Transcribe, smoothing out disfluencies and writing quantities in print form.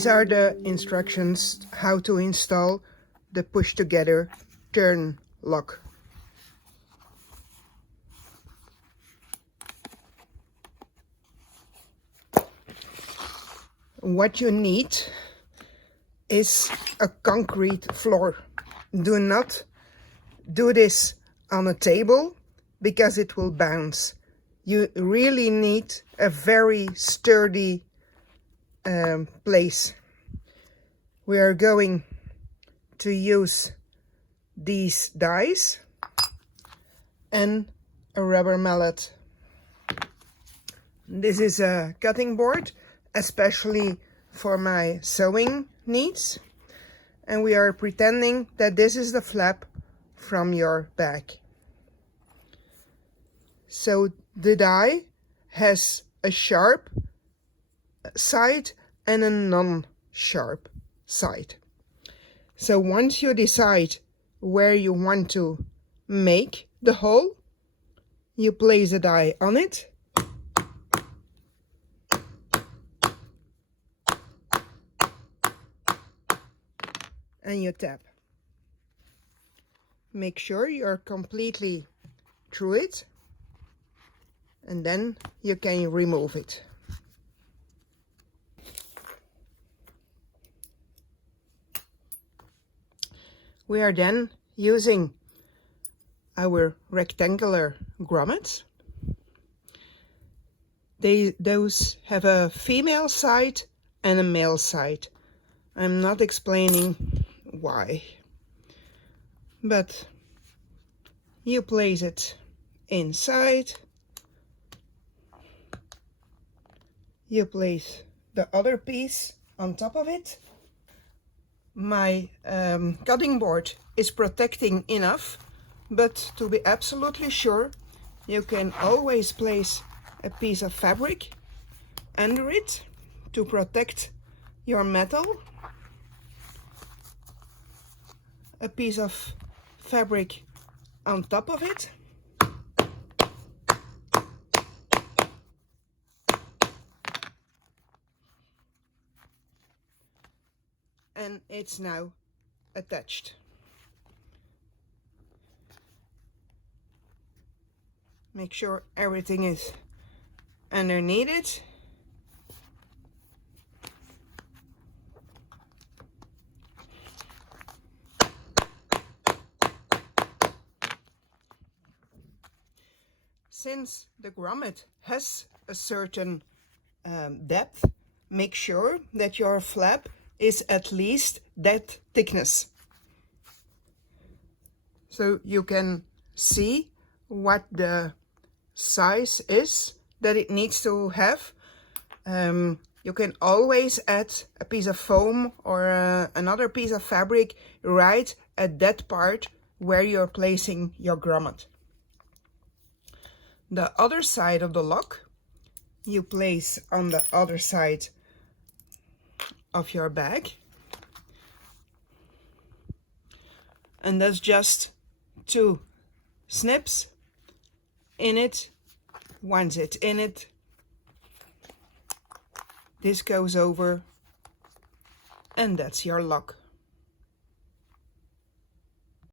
These are the instructions how to install the push together turn lock. What you need is a concrete floor. Do not do this on a table because it will bounce. You really need a very sturdy place. We are going to use these dies and a rubber mallet. This is a cutting board, especially for my sewing needs, and we are pretending that this is the flap from your bag. So the die has a sharp side and a non-sharp side. So once you decide where you want to make the hole, you place the die on it and you tap. Make sure you're completely through it, and then you can remove it. We are then using our rectangular grommets. Those have a female side and a male side. I'm not explaining why, but you place it inside. You place the other piece on top of it. My cutting board is protecting enough, but to be absolutely sure, you can always place a piece of fabric under it to protect your metal. A piece of fabric on top of it. And it's now attached. Make sure everything is underneath it. Since the grommet has a certain depth, make sure that your flap is at least that thickness. So you can see what the size is that it needs to have. You can always add a piece of foam or another piece of fabric right at that part where you're placing your grommet. The other side of the lock you place on the other side of your bag, and that's just 2 snips in it. Once it's in it, this goes over, and that's your lock.